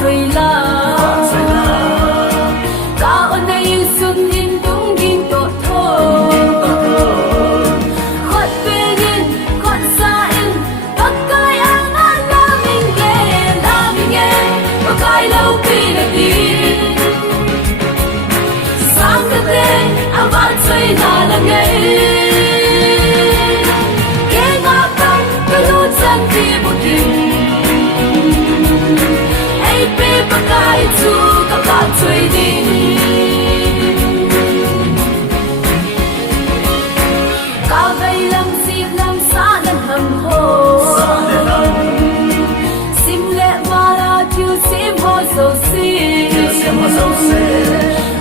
Trời la ta ôn đây yêu xuân in đúng in tốt thôi khuất về in khuất xa in tất cả anh là mình nghe và cái lâu khi đã đi sáng thức đêm anh vẫn chơi là ngày nghe ngã căng cái lối chân đi một kim cái chú các bạn chơi đi cao vây lâm dịp lâm xa lần hầm hồ sim lệ hoa là thiếu sim hoa dầu xì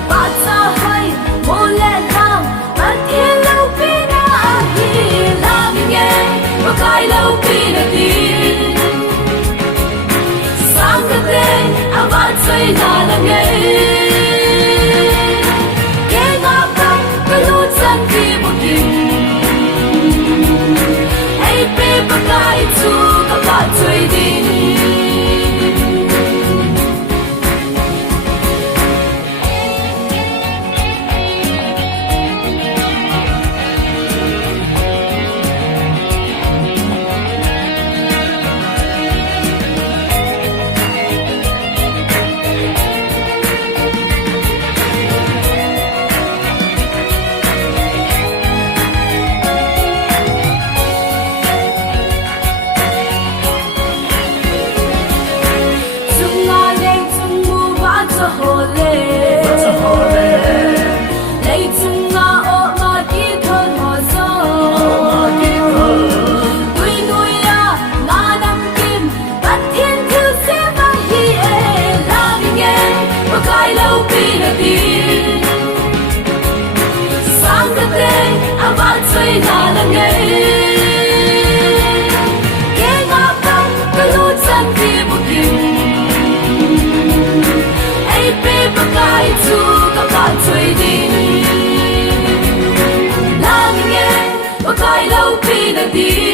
bát ra hay mô lệ làm bát thiên lâu khi đã đi là mình nghe và cái lâu khi đã đi sáng thức đêm anh vẫn chơi là ngày nghe ngã căng cái lối chân đi một kim hãy biết và cái chú các bạn chơi đi là ngày nghe ngã căng cái lối chân đi một kim hãy biết và cái chú các bạn chơi đi là mình nghe và cái lâu khi đã đi